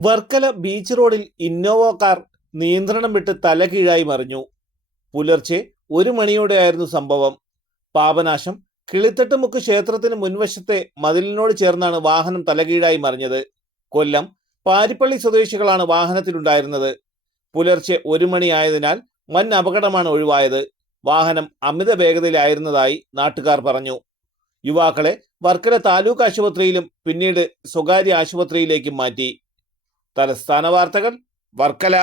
Varkala beach റോഡിൽ Innova car നിയന്ത്രണം വിട്ട് തലകീഴായി മറിഞ്ഞു. പുലർച്ചെ 1 മണിയോടെയായിരുന്നു സംഭവം. പാപനാശം കിളിത്തട്ടുമുക്ക് ക്ഷേത്രത്തിന് മുൻവശത്തെ മതിലിനോട് ചേർന്നാണ് വാഹനം തലകീഴായി മറിഞ്ഞത്. കൊല്ലം പാരിപ്പള്ളി സ്വദേശികളാണ് വാഹനത്തിലുണ്ടായിരുന്നത്. പുലർച്ചെ 1 മണിയായതിനാൽ വൻ അപകടമാണ് ഒഴിവായത്. വാഹനം അമിത വേഗതയിലായിരുന്നതായി നാട്ടുകാർ പറഞ്ഞു. യുവാക്കളെ വർക്കല താലൂക്ക് ആശുപത്രിയിലും പിന്നീട് സ്വകാര്യ ആശുപത്രിയിലേക്കും മാറ്റി. തലസ്ഥാന വാർത്തകൾ, വർക്കല.